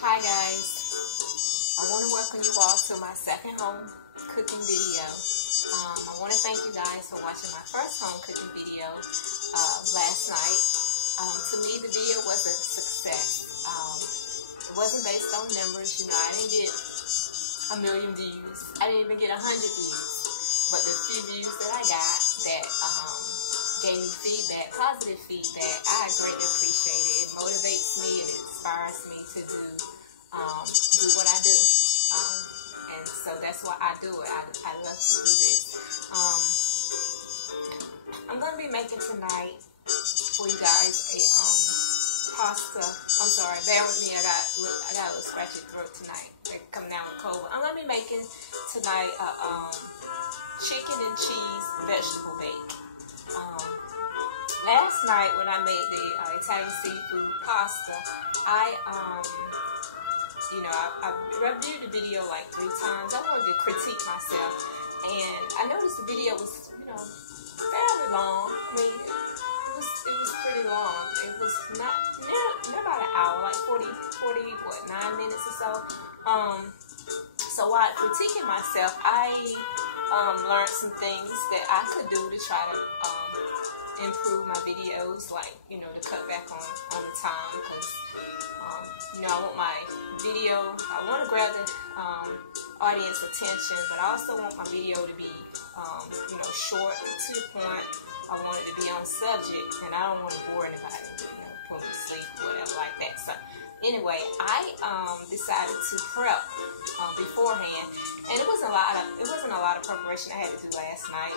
Hi guys, I want to welcome you all to my second home cooking video. I want to thank you guys for watching my first home cooking video last night. To me, the video was a success. It wasn't based on numbers, you know. I didn't get 1 million views. I didn't even get 100 views. But the few views that I got that gave me feedback, positive feedback, I greatly appreciate it. It motivates me and it inspires me to do what I do. And so that's why I do it. I love to do this. I'm going to be making tonight for you guys a pasta. I'm sorry, bear with me. I got a little scratchy throat tonight. They're coming down with cold. I'm going to be making tonight a chicken and cheese vegetable bake. Last night when I made the Italian seafood pasta, I reviewed the video like 3 times. I wanted to critique myself, and I noticed the video was, fairly long. I mean, it was pretty long. It was not near about an hour, like 9 minutes or so. So while critiquing myself, I learned some things that I could do to try to improve my videos, like, to cut back on the time, because, I want my video, I want to grab the audience attention, but I also want my video to be, short and to the point. I want it to be on subject, and I don't want to bore anybody, put them to sleep or whatever like that. So anyway, I decided to prep beforehand, and it wasn't a lot of preparation I had to do last night.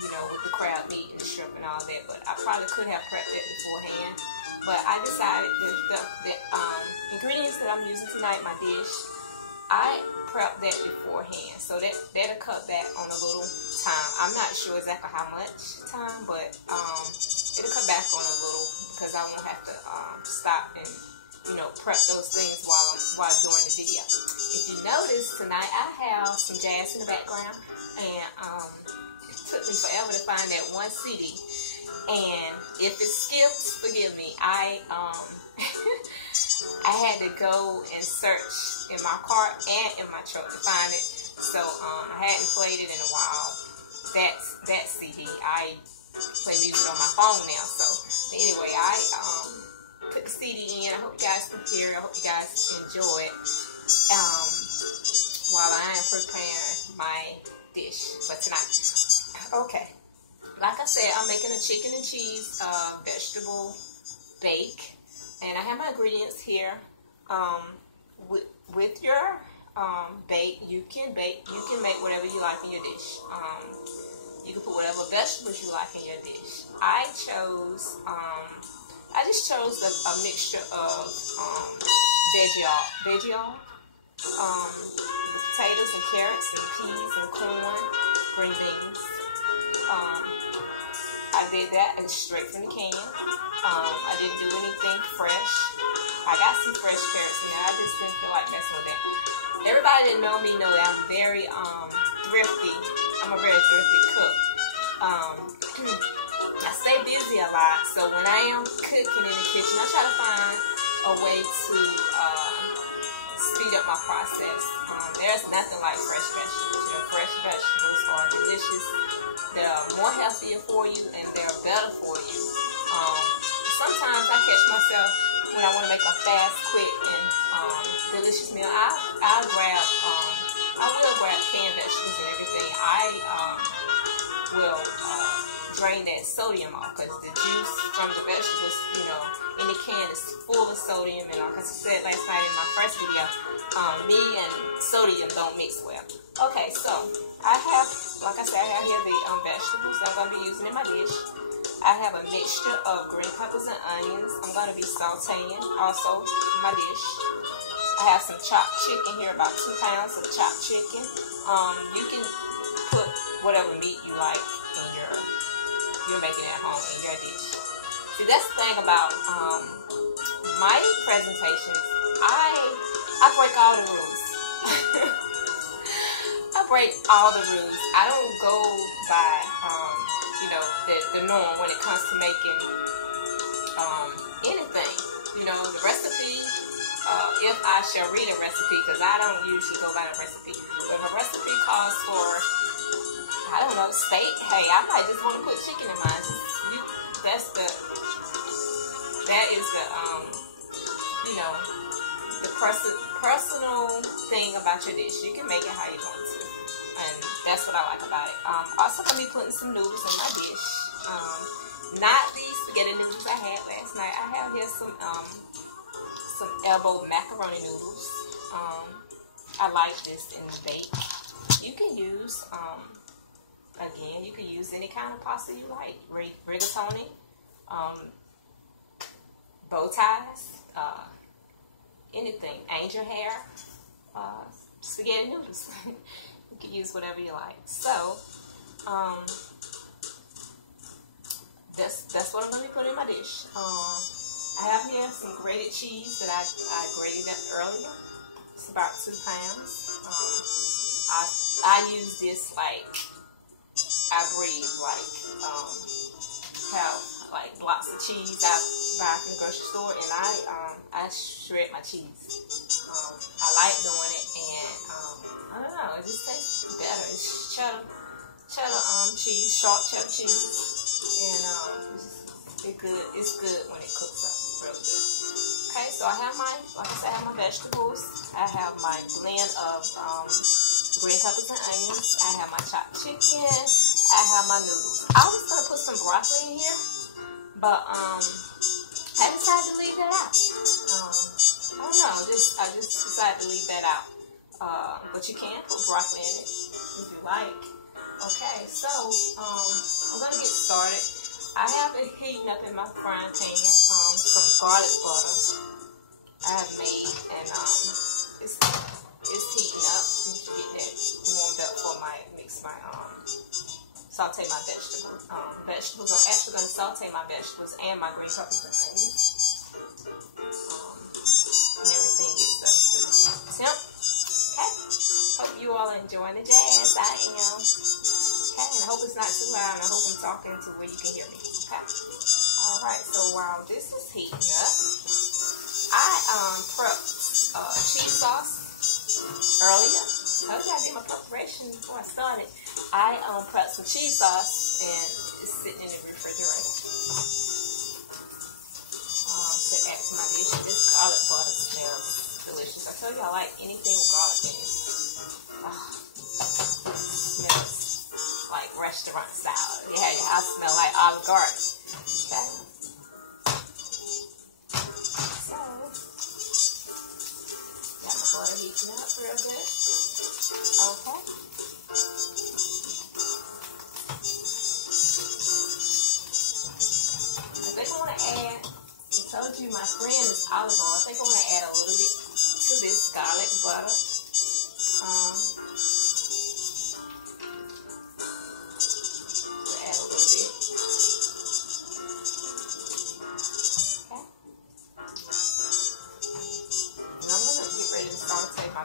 With the crab meat and the shrimp and all that, but I probably could have prepped it beforehand. But I decided the ingredients that I'm using tonight, my dish, I prepped that beforehand, so that'll cut back on a little time. I'm not sure exactly how much time, but it'll cut back on a little, because I won't have to stop and prep those things while doing the video. If you notice tonight, I have some jazz in the background, and it took me forever to find that one CD. And if it skips, forgive me. I had to go and search in my car and in my truck to find it. So I hadn't played it in a while. That CD. I play music on my phone now. So anyway, I put the CD in. I hope you guys can hear it. I hope you guys enjoy it. While I am preparing my dish for tonight. Okay. Like I said, I'm making a chicken and cheese vegetable bake, and I have my ingredients here. With your bake, you can make whatever you like in your dish. You can put whatever vegetables you like in your dish. I just chose a mixture of Vgetable, potatoes and carrots and peas and corn, green beans. I did that straight from the can. I didn't do anything fresh. I got some fresh carrots in there. I just didn't feel like messing with that. Everybody that know me know that I'm very thrifty. I'm a very thrifty cook. I stay busy a lot, so when I am cooking in the kitchen, I try to find a way to speed up my process. There's nothing like fresh vegetables. Fresh vegetables are delicious. They're more healthier for you, and they're better for you. Sometimes I catch myself when I want to make a fast, quick, and delicious meal. I will grab canned vegetables and everything. I will drain that sodium off, because the juice from the vegetables, in the can is full of sodium. And like I said last night in my first video, me and sodium don't mix well. Okay, so I have here the vegetables that I'm going to be using in my dish. I have a mixture of green peppers and onions. I'm going to be sauteing also in my dish. I have some chopped chicken here, about 2 pounds of chopped chicken. You can put whatever meat you like you're making at home in your dish. See, that's the thing about my presentations. I break all the rules. I break all the rules. I don't go by the norm when it comes to making anything. The recipe if I shall read a recipe, because I don't usually go by the recipe. But if a recipe calls for, I don't know, steak, hey, I might just want to put chicken in mine. That is the, you know, the personal thing about your dish. You can make it how you want to. And that's what I like about it. Also going to be putting some noodles in my dish. Not the spaghetti noodles I had last night. I have here some elbow macaroni noodles. I like this in the bake. You can use, again, you can use any kind of pasta you like. Rigatoni, bow ties, anything. Angel hair, spaghetti noodles. You can use whatever you like. So, that's what I'm going to be putting in my dish. I have here some grated cheese that I grated up earlier. It's about 2 pounds. I use this like I breathe, like have like lots of cheese I buy from the grocery store, and I shred my cheese. I like doing it, and I don't know, it just tastes better. It's cheddar cheese, sharp cheddar cheese, and it's good when it cooks up. Real good. Okay, so I have my, like I said, I have my vegetables. I have my blend of green peppers and onions. I have my chopped chicken. I have my noodles. I was gonna put some broccoli in here, but I decided to leave that out. I don't know. I just decided to leave that out. But you can put broccoli in it if you like. Okay, so I'm gonna get started. I have it heating up in my frying pan, some garlic butter I have made, and it's heating up. Get that warmed up for saute my vegetables. I'm actually going to saute my vegetables and my green peppers and onions, and everything gets up to temp. Okay, hope you all are enjoying the jazz. I am. Okay, and I hope it's not too loud, and I hope I'm talking to where you can hear me. Okay. Alright, so while this is heating up, I prepped cheese sauce earlier. I told you I did my preparation before I started. I prepped some cheese sauce, and it's sitting in the refrigerator to add to my dish. This garlic butter smells delicious. I told you I like anything with garlic in it. Smells like restaurant style. You had your house smell like Olive Garden. Okay. So, got my butter heating up real good. Okay. I think I want to add, I told you my friend is olive oil. I think I want to add a little bit to this garlic butter.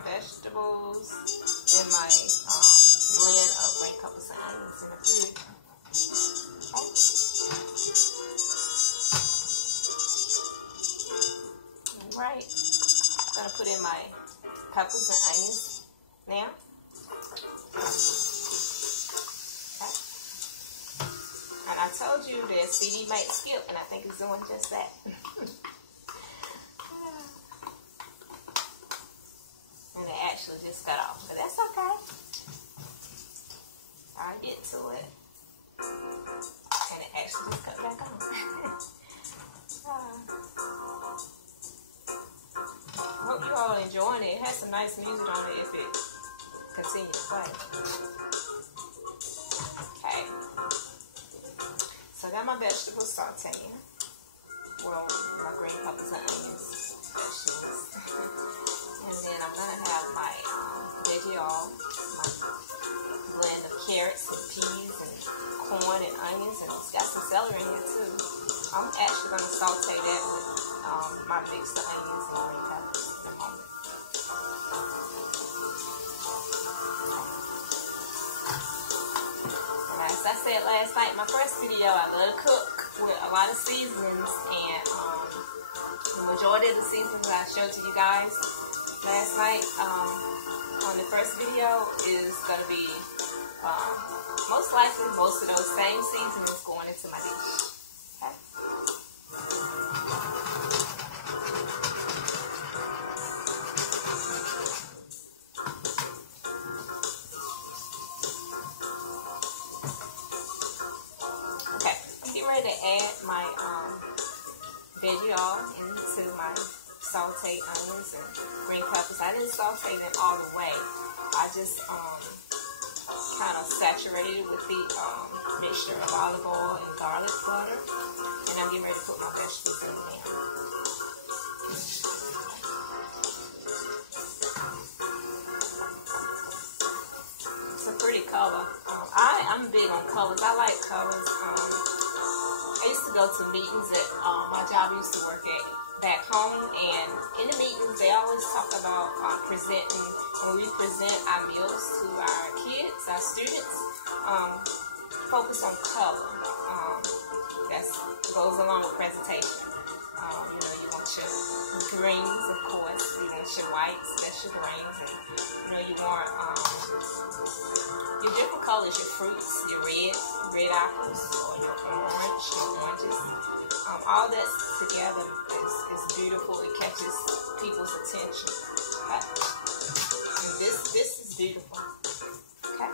Vegetables and my blend of green peppers and onions in a few. Okay. Alright, I'm going to put in my peppers and onions now. Okay. And I told you that CD might skip, and I think it's doing just that. Just cut off, but that's okay. I'll get to it, and it actually just cut back on. I hope you all are enjoying it. It has some nice music on it if it continues to play. Okay, so I got my vegetables sauteing. Well, my green peppers and onions, vegetables. And then I'm going to have my Vgetable, my blend of carrots and peas and corn and onions, and it's got some celery in here too. I'm actually going to saute that with my mixed onions and green peppers in a moment. And as I said last night in my first video, I love to cook with a lot of seasonings, and The majority of the seasons I showed to you guys last night on the first video is going to be most likely most of those same seasonings going into my dish. Okay? Okay, I'm getting ready to add my Vgetable into my sauteed onions and green peppers. I didn't saute them all the way. I just kind of saturated it with the mixture of olive oil and garlic butter. And I'm getting ready to put my vegetables in there. It's a pretty color. I'm big on colors. I like colors. I used to go to meetings at my job I used to work at back home, and in the meetings they always talk about presenting, when we present our meals to our kids, our students, focus on color. That goes along with presentation. You know, you want your greens, of course, you want your whites, that's your greens, and you know, you want your different colors, your fruits, your red apples, or your oranges. All that together is beautiful. It catches people's attention. Okay? And this is beautiful. Okay?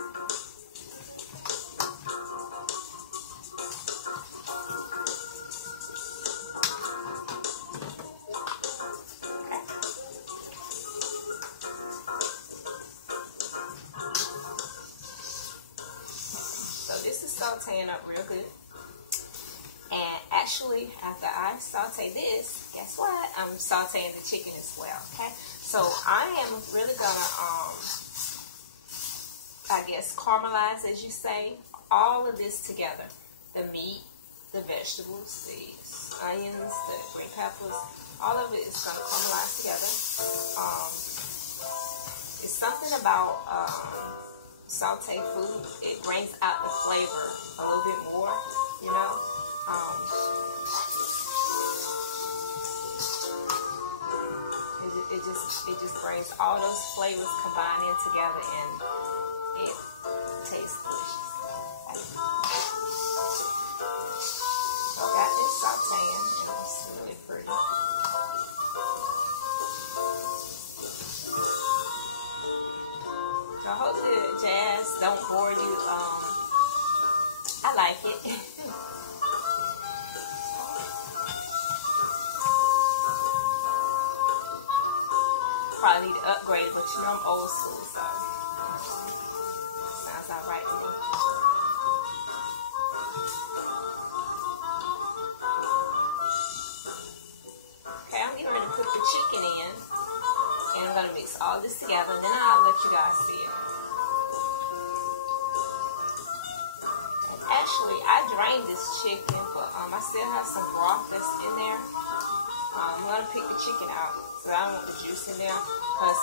So this is sauteing up real good. And actually, after I saute this, guess what? I'm sauteing the chicken as well, okay? So I am really gonna, I guess, caramelize, as you say, all of this together. The meat, the vegetables, the onions, the green peppers, all of it is gonna caramelize together. It's something about sauteed food. It brings out the flavor a little bit more, you know? It just brings all those flavors combining together, and it tastes delicious. So I got this sauteing, and it's really pretty. So I hope the jazz don't bore you. I like it. Probably need to upgrade it, but you know I'm old school, so sounds alright to me. Okay, I'm getting ready to put the chicken in, and I'm going to mix all this together, and then I'll let you guys see it. And actually, I drained this chicken, but I still have some broth that's in there. I'm going to pick the chicken out, so I don't want the juice in there, because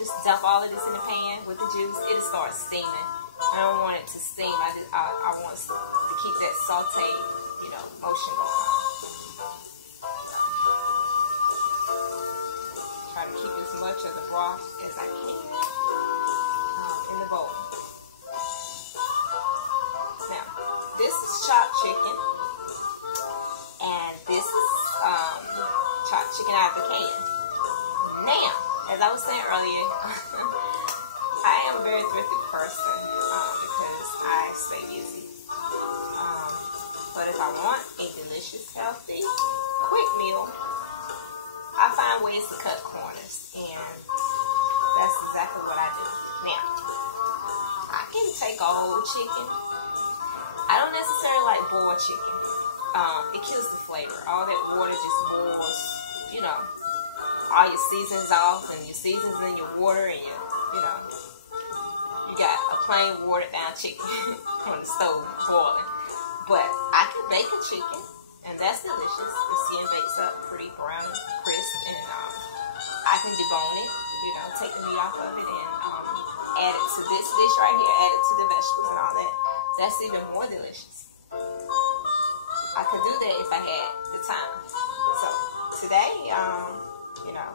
just dump all of this in the pan with the juice, it'll start steaming. I don't want it to steam. I want to keep that saute, you know, motion going on. Try to keep as much of the broth as I can in the bowl. Now, this is chopped chicken, and this is chopped chicken out of the can. Now, as I was saying earlier, I am a very thrifty person because I stay busy. But if I want a delicious, healthy, quick meal, I find ways to cut corners, and that's exactly what I do. Now, I can take a whole chicken. I don't necessarily like boiled chicken. It kills the flavor. All that water just boils, you know, all your seasons off, and your seasons in your water, and you know, you got a plain watered down chicken on the stove boiling. But I can bake a chicken, and that's delicious. The skin bakes up pretty brown and crisp, and I can debone it, you know, take the meat off of it, and add it to this dish right here, add it to the vegetables and all that. That's even more delicious. I could do that if I had the time. So today, you know,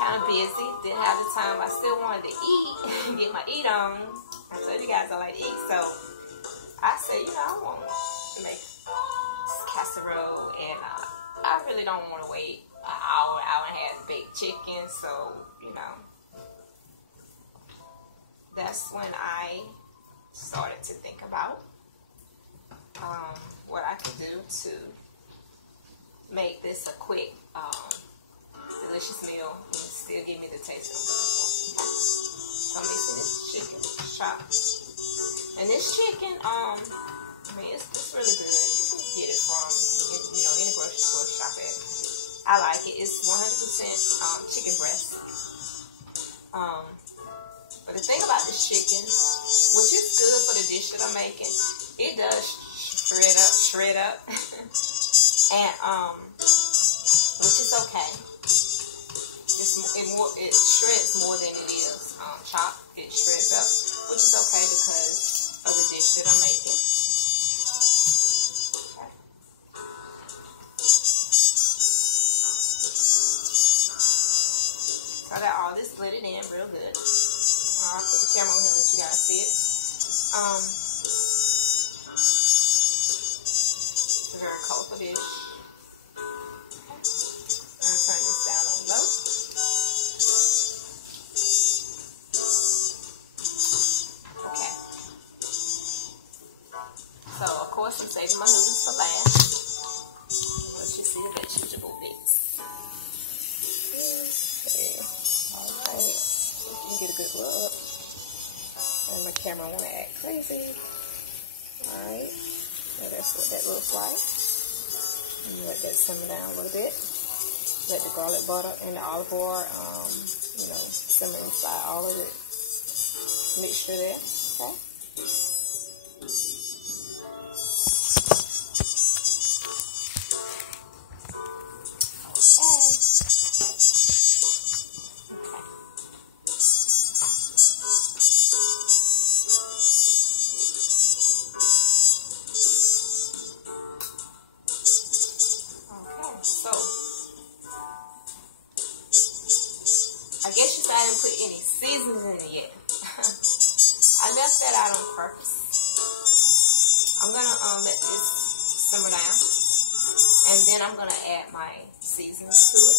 kind of busy. Didn't have the time. I still wanted to eat and get my eat on. I told you guys I like to eat, so I said, you know, I want to make casserole, and I really don't want to wait an hour and a half to bake chicken, so, you know, that's when I started to think about what I could do to make this a quick, delicious meal and still give me the taste of it. So I'm mixing this chicken chopped. And this chicken, I mean, it's really good. You can get it from, you know, any grocery store, shop at. I like it. It's 100% chicken breast. But the thing about this chicken, which is good for the dish that I'm making, it does shred up, and which is okay. It shreds more than it is chopped. It shreds up, which is okay because of the dish that I'm making. Okay. So I got all this blended in real good. I'll put the camera on here and let you guys see it. It's a very colorful dish. Okay. I'm going to turn this down on low. Okay. So, of course, I'm saving my noodles for last. Let you see the vegetable mix. Okay. Alright. So you can get a good look. And my camera want to act crazy. Alright. So that's what that looks like. And you let that simmer down a little bit. Let the garlic butter and the olive oil, you know, simmer inside all of it. Mixture there. Okay. I guess you say I didn't put any seasonings in it yet. I left that out on purpose. I'm gonna let this simmer down, and then I'm gonna add my seasonings to it.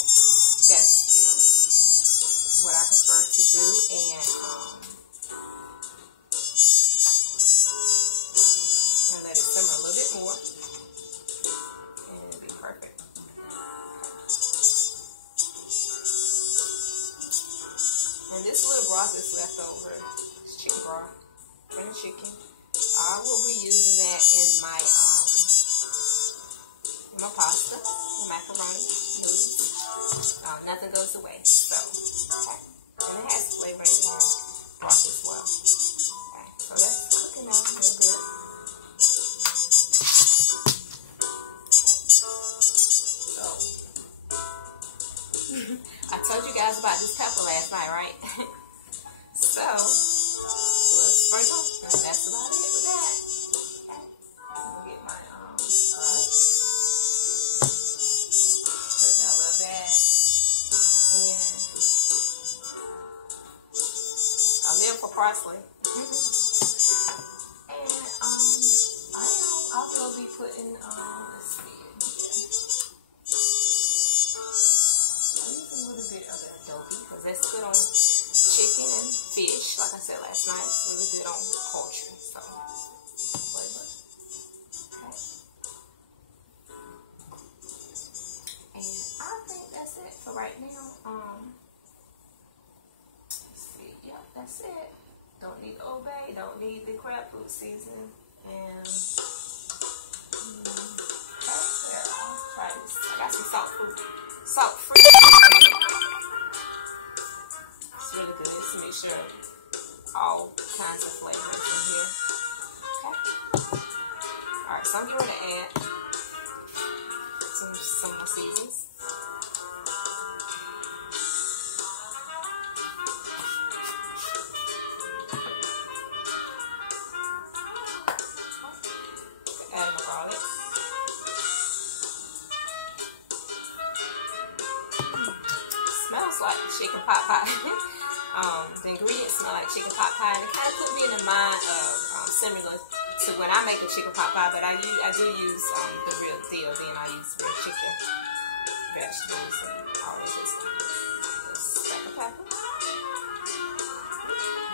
That's, you know, what I prefer to do, and let it simmer a little bit more, and it'll be perfect. And this little broth that's left over, it's chicken broth from the chicken. I will be using that in my pasta, the macaroni, noodles. Nothing goes to waste. So, okay. And it has flavor in the broth as well. Okay. So that's cooking now real good. I told you guys about this pepper last night, right? So, a little sprinkle, and that's about it with that. Okay. I'm gonna get my garlic. I love that. And I live for parsley. And I will be putting let's see. Because that's good on chicken and fish, like I said last night. It's really good on poultry. So, flavor. Okay. And I think that's it for right now. Let's see. Yep, that's it. Don't need the Old Bay. Don't need the crab food seasoning. And okay, there. I'll try this. I got some salt free. Really good. Just to make sure all kinds of flavors in here. Okay. Alright, so I'm going to add some more seasonings. Add my garlic. smells like chicken pot pie. The ingredients smell like chicken pot pie, and it kind of put me in the mind of similar to when I make a chicken pot pie, but I do use the real deal. Then I use real chicken, vegetables, and all of this. Just like a pepper.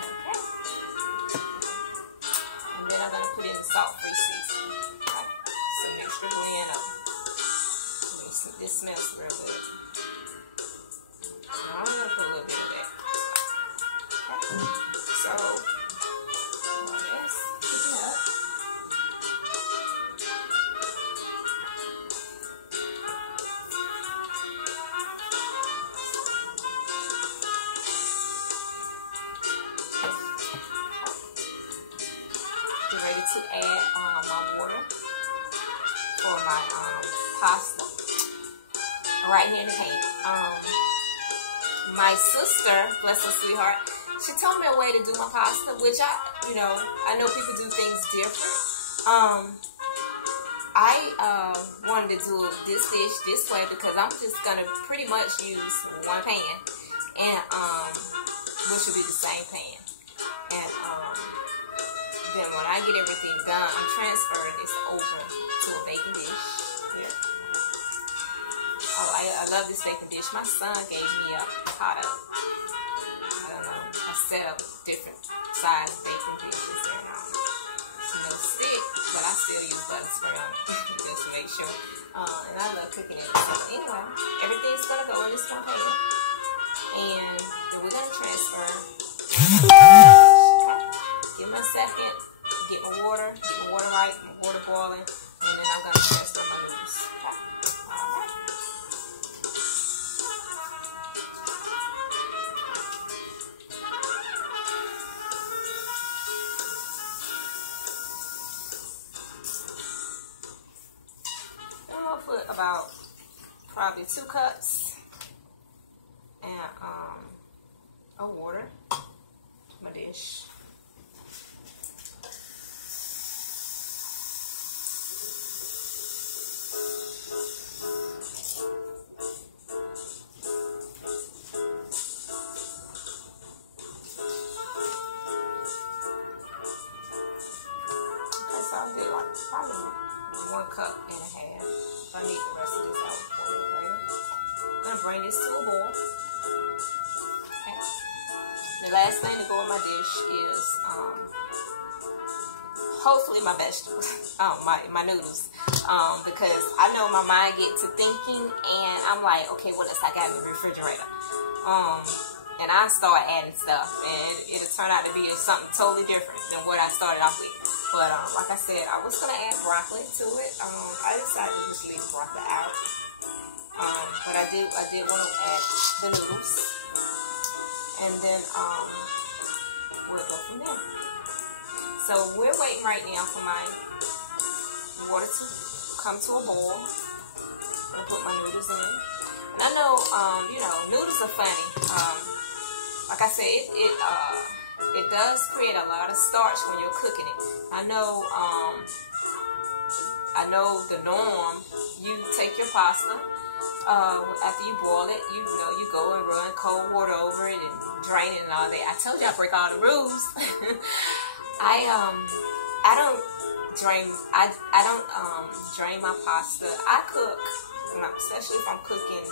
Okay. And then I'm gonna put in salt-free seasoning. Okay. So mix the blend up. This smells real good. Now I'm gonna put a little bit of that. Okay. So let's pick it up. Get ready to add my water for my pasta. Right here in the pan. My sister, bless her sweetheart, she told me a way to do my pasta, which I know people do things different. I wanted to do this dish this way because I'm just gonna pretty much use one pan, and which will be the same pan. And then when I get everything done, I'm transferring this over to a baking dish. Here. Oh, I love this baking dish. My son gave me a pot of, a set of different size baking dishes. And it's no stick, but I still use butter spread just to make sure. And I love cooking it. So anyway, everything's going to go in this one pan. And then we're going to transfer. Give me a second. Get my water right, my water boiling. And then I'm going to transfer my noodles. Okay. Put about probably 2 cups and of water to my dish. Okay, so I'll do like probably 1 cup and a half. I need the rest of this out for it later. I'm going to bring this to a boil. Okay. The last thing to go in my dish is hopefully my vegetables, my noodles. Because I know my mind gets to thinking and I'm like, okay, what else I got in the refrigerator? And I start adding stuff and it'll turn out to be something totally different than what I started off with. But like I said, I was going to add broccoli to it. I decided to just leave broccoli out. But I did want to add the noodles. And then we'll go from there. So we're waiting right now for my water to come to a boil. I'm going to put my noodles in. And I know, noodles are funny. Like I said, it does create a lot of starch when you're cooking it. I know the norm, you take your pasta, after you boil it, you go and run cold water over it and drain it and all that. I told you I break all the rules. I don't drain my pasta. I cook, especially if I'm cooking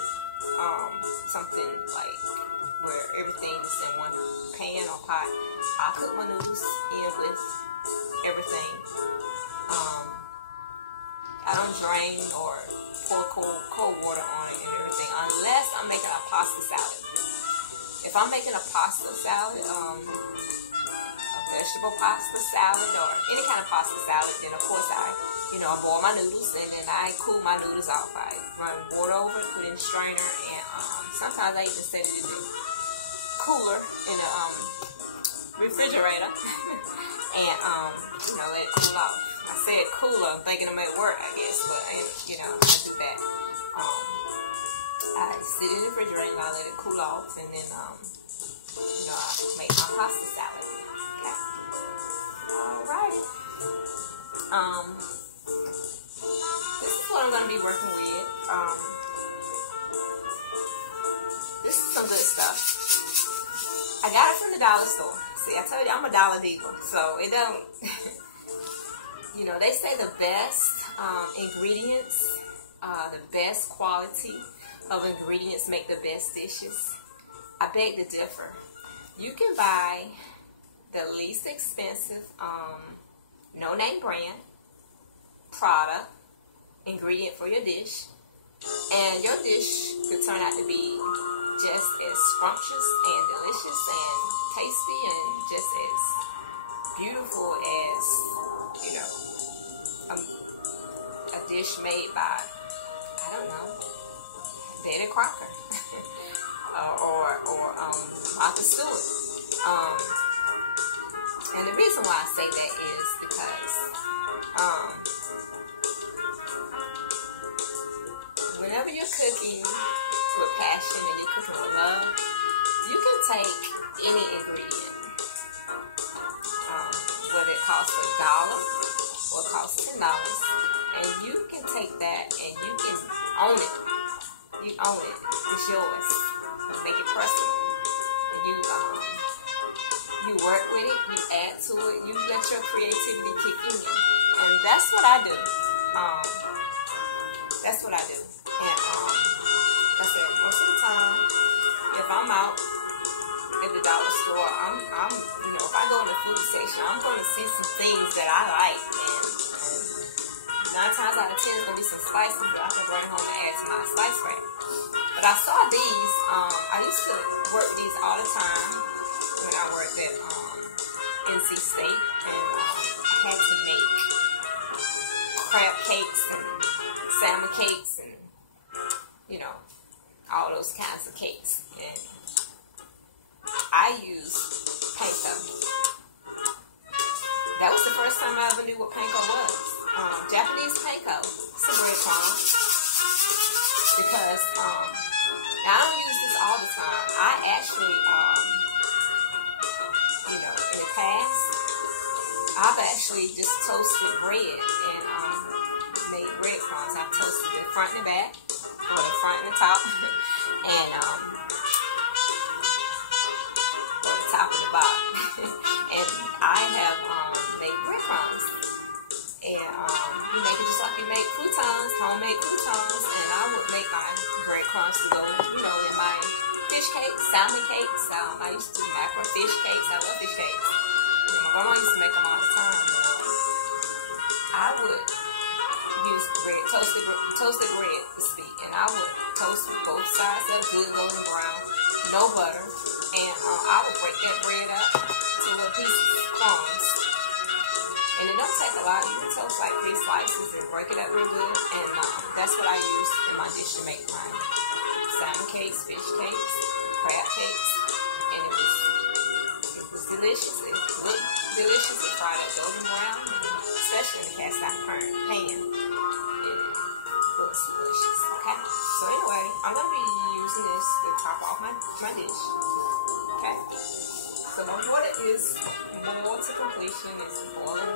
something like where everything is in one pan or pot. I cook my noodles in with everything. I don't drain or pour cold water on it and everything unless I'm making a pasta salad. If I'm making a pasta salad, a vegetable pasta salad or any kind of pasta salad, then of course I boil my noodles and then I cool my noodles off. I run water over it, put it in the strainer, and sometimes I even set it in the cooler in the refrigerator and let it cool off. I said cooler, I'm thinking it might work, I guess, but I do that. I sit in the refrigerator and I let it cool off, and then I make my pasta salad. Okay. Alrighty. This is what I'm gonna be working with. This is some some good stuff. I got it from the dollar store. See, I told you I'm a dollar diva, so it don't. You know, they say the best ingredients, the best quality of ingredients make the best dishes. I beg to differ. You can buy the least expensive, no-name brand product ingredient for your dish, and your dish could turn out to be just as scrumptious and delicious and tasty and just as beautiful as, you know, a dish made by, I don't know, Betty Crocker or Martha Stewart. And the reason why I say that is because whenever you're cooking with passion and you're cooking with love, you can take any ingredient, whether it costs $1 or it costs $10, and you can take that and you can own it. You own it. It's yours. Make it personal. And you work with it. You add to it. You let your creativity kick in. And that's what I do. That's what I do. And I said most of the time, if I'm out at the dollar store, I'm you know, if I go in the food section, I'm going to see some things that I like, and 9 times out of 10 it's going to be some spices that I can bring home and add to my spice rack. But I saw these. I used to work with these all the time when I worked at NC State, and I had to make crab cakes and salmon cakes and, you know, all those kinds of cakes. And I used panko. That was the first time I ever knew what panko was. Japanese panko. It's a breadcrumb. Because now I don't use this all the time. I actually, you know, in the past, I've actually just toasted bread and made breadcrumbs. I've toasted the front and the back, or the front and the top, and or the top and the bottom. And I have made breadcrumbs. And you make it just like you make croutons, homemade croutons, and I would make my breadcrumbs to go, you know, in my fish cakes, salmon cakes. I used to do mackerel fish cakes. I love fish cakes. And my grandma used to make them all the time. I would use bread, toasted bread to speak, and I would toast both sides up good, golden brown, no butter, and I would break that bread up to little pieces, crumbs. And it don't take a lot. You can toast like 3 slices and break it up real good. And that's what I use in my dish to make my salmon cakes, fish cakes, crab cakes. And it was delicious. It looked delicious. It fried up golden brown, especially in the cast iron pan. It looks delicious. Okay. So anyway, I'm gonna be using this to top off my dish. Okay. So my water is boiled to completion. It's boiling,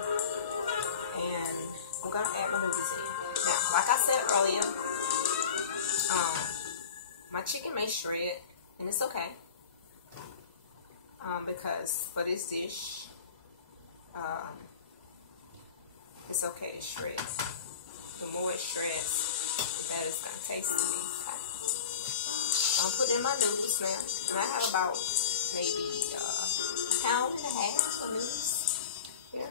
and I'm gonna add my noodles in. Now, like I said earlier, my chicken may shred, and it's okay, because for this dish, it's okay to shred. The more it shreds, the better it's gonna taste to me. Okay. I'm putting in my noodles now, and I have about maybe pound and a half of noodles here.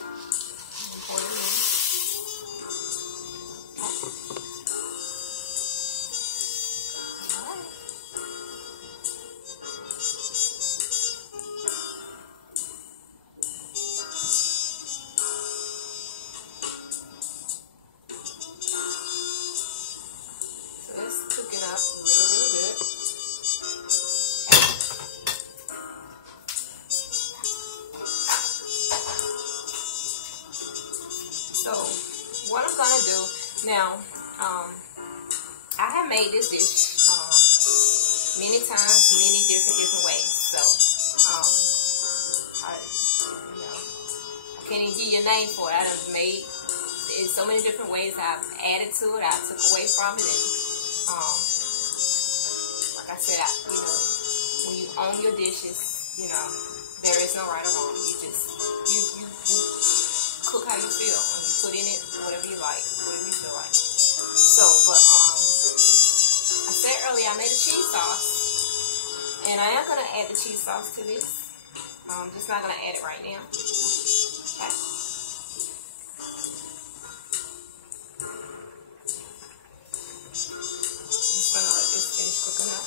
And pour them in. Okay. Alright. So let's cook it up really, really good. So what I'm gonna do now, I have made this dish many times, many different ways. So I can't even give you a name for it. I done made in so many different ways. I've added to it, I took away from it, and like I like I said, when you own your dishes, there is no right or wrong. You cook how you feel, and you put in it whatever you like, whatever you feel like. So, but I said earlier I made a cheese sauce, and I am gonna add the cheese sauce to this. I'm just not gonna add it right now. Okay. Just gonna let this finish cooking up.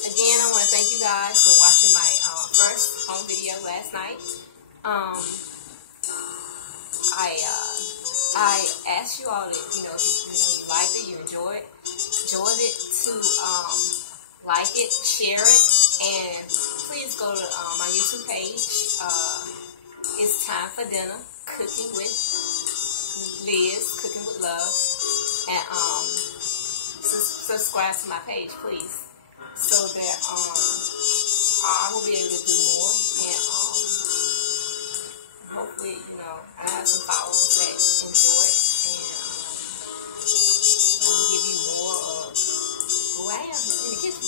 Again, I want to thank you guys for watching my first home video last night. I asked you all that, if you liked it, you enjoyed it, to like it, share it, and please go to my YouTube page. It's Time for Dinner, Cooking with Liz, Cooking with Love, and subscribe to my page, please, so that I will be able to do more, and hopefully, I have some followers that enjoy it, and I'll give you more of who I am in the kitchen.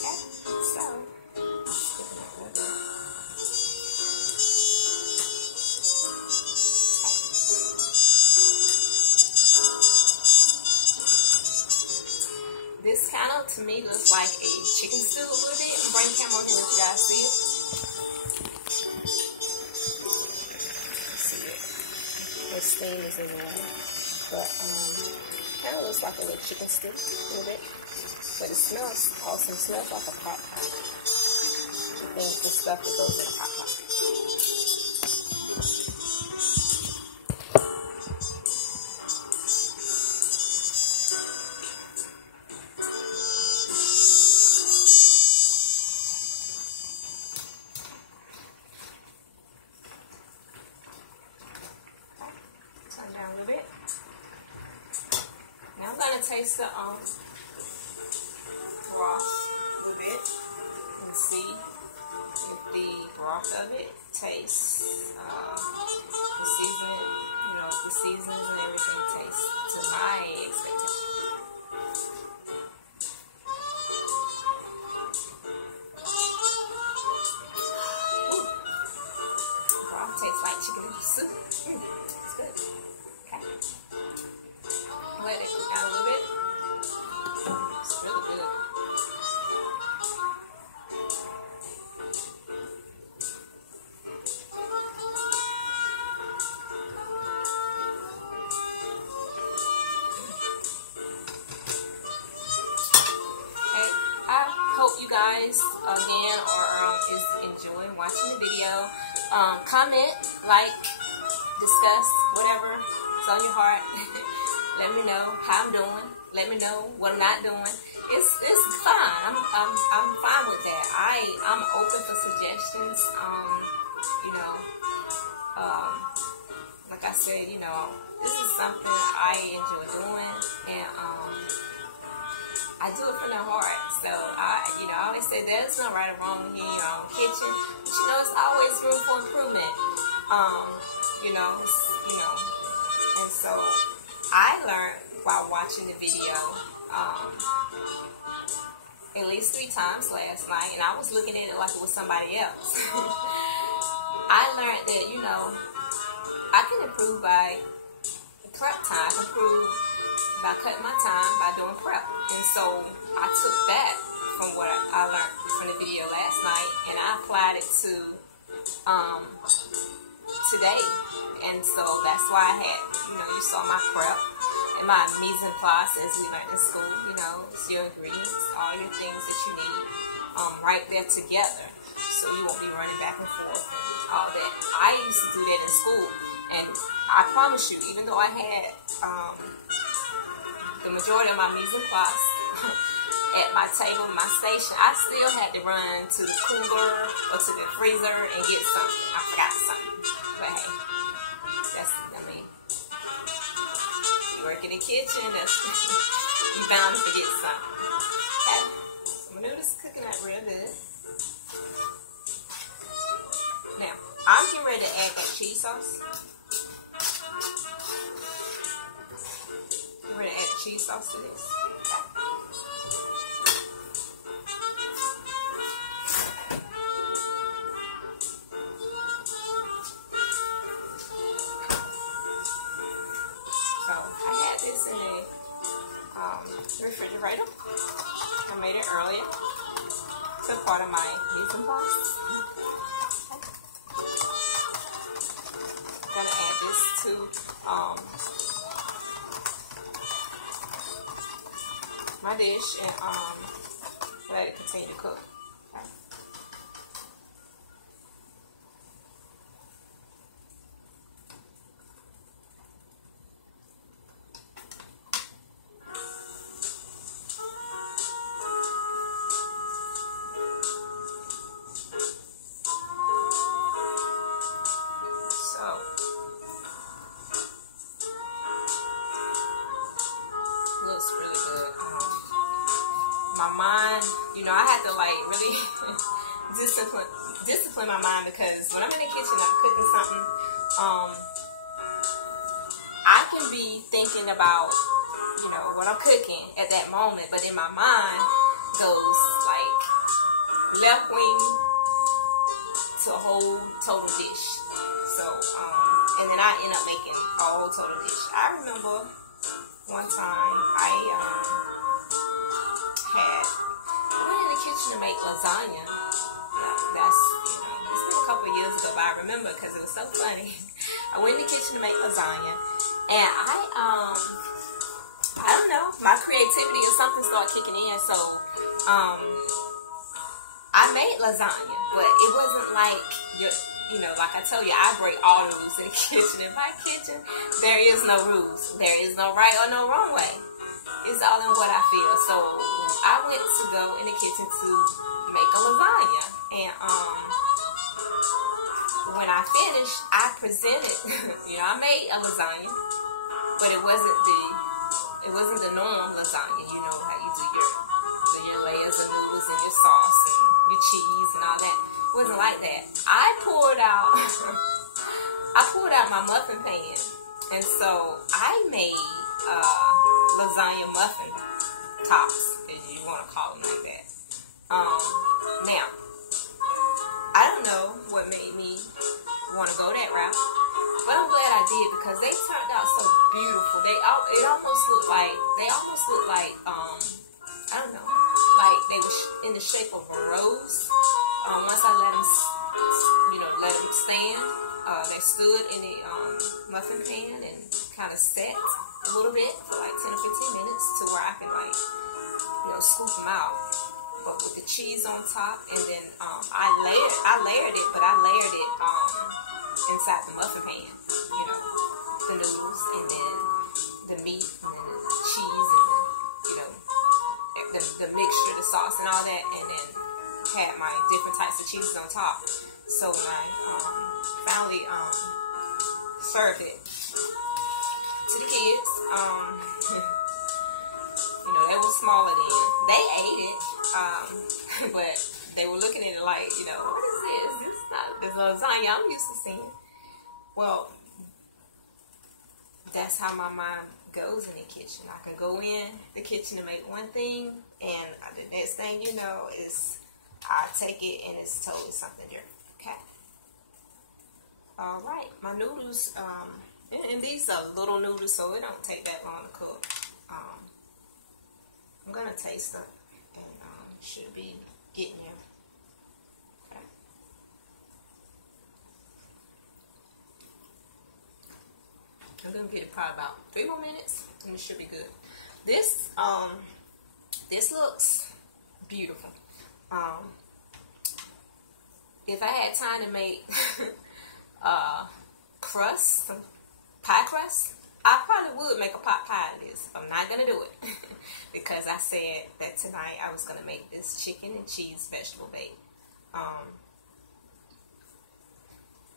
Okay, so this kind of, to me, looks like a chicken stew a little bit. I'm bringing the camera over here so you guys see it. See it. The steam is in the way. But, kind of looks like a little chicken stew a little bit. But it smells awesome. It smells like a pot pie. I think the stuff that goes in a pot pie. Taste the broth a little bit and see if the broth of it tastes the seasoning, the seasonings and everything tastes to my expectation. Ooh. Broth tastes like chicken soup. It's good. Okay. Let it cook out a little bit. It's really good. Hey, I hope you guys again is enjoying watching the video. Comment, like, discuss, whatever is on your heart. Let me know how I'm doing. Let me know what I'm not doing. It's fine. I'm fine with that. I'm open for suggestions. Like I said, this is something I enjoy doing, and I do it from the heart. So I always say there's no right or wrong here in your own kitchen. But it's always room for improvement. And so I learned while watching the video at least 3 times last night, and I was looking at it like it was somebody else. I learned that, I can improve by prep time. I can improve by cutting my time by doing prep. And so I took that from what I learned from the video last night, and I applied it to today. And so that's why I had, you saw my prep and my mise en place as we learned in school. It's your ingredients, all your things that you need right there together, so you won't be running back and forth and all that. I used to do that in school, and I promise you, even though I had the majority of my mise en place at my table, my station, I still had to run to the cooler or to the freezer and get something. I forgot something, but hey, you work in the kitchen, you bound to forget something. Okay, some noodles cook. cooking up real good. Now, I'm getting ready to add that cheese sauce. Get ready to add the cheese sauce to this. So, I had this in the refrigerator. I made it earlier. It's a part of my mise en place. I'm gonna add this to my dish and let it continue to cook. Okay. Looks really good. My mind, you know, I had to like really discipline my mind, because when I'm in the kitchen, I'm cooking something. I can be thinking about, you know, what I'm cooking at that moment, but in my mind goes like left wing to a whole total dish. So, and then I end up making a whole total dish. I remember one time I went in the kitchen to make lasagna. That's, you know, it's been a couple of years ago, but I remember because it was so funny. I went in the kitchen to make lasagna, and I don't know, my creativity or something started kicking in. So I made lasagna, but it wasn't like you know, like I told you, I break all the rules in the kitchen. In my kitchen, there is no rules. There is no right or no wrong way. It's all in what I feel. So I went to go in the kitchen to make a lasagna. And when I finished, I presented, you know, I made a lasagna, but it wasn't the normal lasagna. You know how you do your layers of noodles and your sauce and your cheese and all that. It wasn't like that. I pulled out my muffin pan, and so I made lasagna muffin tops, if you want to call them like that. Now, I don't know what made me want to go that route, but I'm glad I did, because they turned out so beautiful. They almost looked like I don't know, like they were in the shape of a rose. Once I let them, you know, let them stand, they stood in the muffin pan and kind of set a little bit for like 10 or 15 minutes to where I can, like, you know, scoop them out. But with the cheese on top, and then I layered it, but I layered it inside the muffin pan. You know, the noodles, and then the meat, and then the cheese, and then, you know, the mixture, the sauce, and all that, and then had my different types of cheeses on top. So when I finally served it to the kids, you know, they were smaller then. They ate it, but they were looking at it like, you know, what is this? This is not the lasagna I'm used to seeing. Well, that's how my mind goes in the kitchen. I can go in the kitchen to make one thing, and the next thing you know is I take it and it's totally something different. Okay. All right, my noodles, and these are little noodles, so it don't take that long to cook. I'm gonna taste them, and should be getting you. Okay. I'm gonna get it probably about 3 more minutes, and it should be good. This looks beautiful. If I had time to make crust, some pie crust, I probably would make a pot pie of this. I'm not going to do it because I said that tonight I was going to make this chicken and cheese vegetable bake.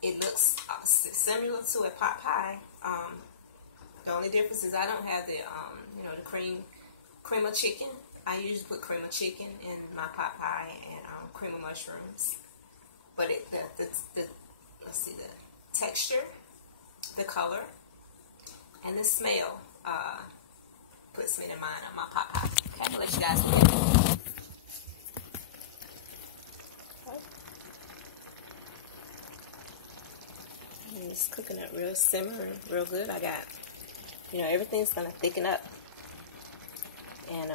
It looks similar to a pot pie. The only difference is I don't have the, you know, the cream of chicken. I usually put cream of chicken in my pot pie and cream of mushrooms. But let's see, the texture, the color, and the smell puts me to mind on my pot pie. Okay, I'm gonna let you guys look at it. And it's cooking up real simmering, real good. I got, you know, everything's gonna thicken up, and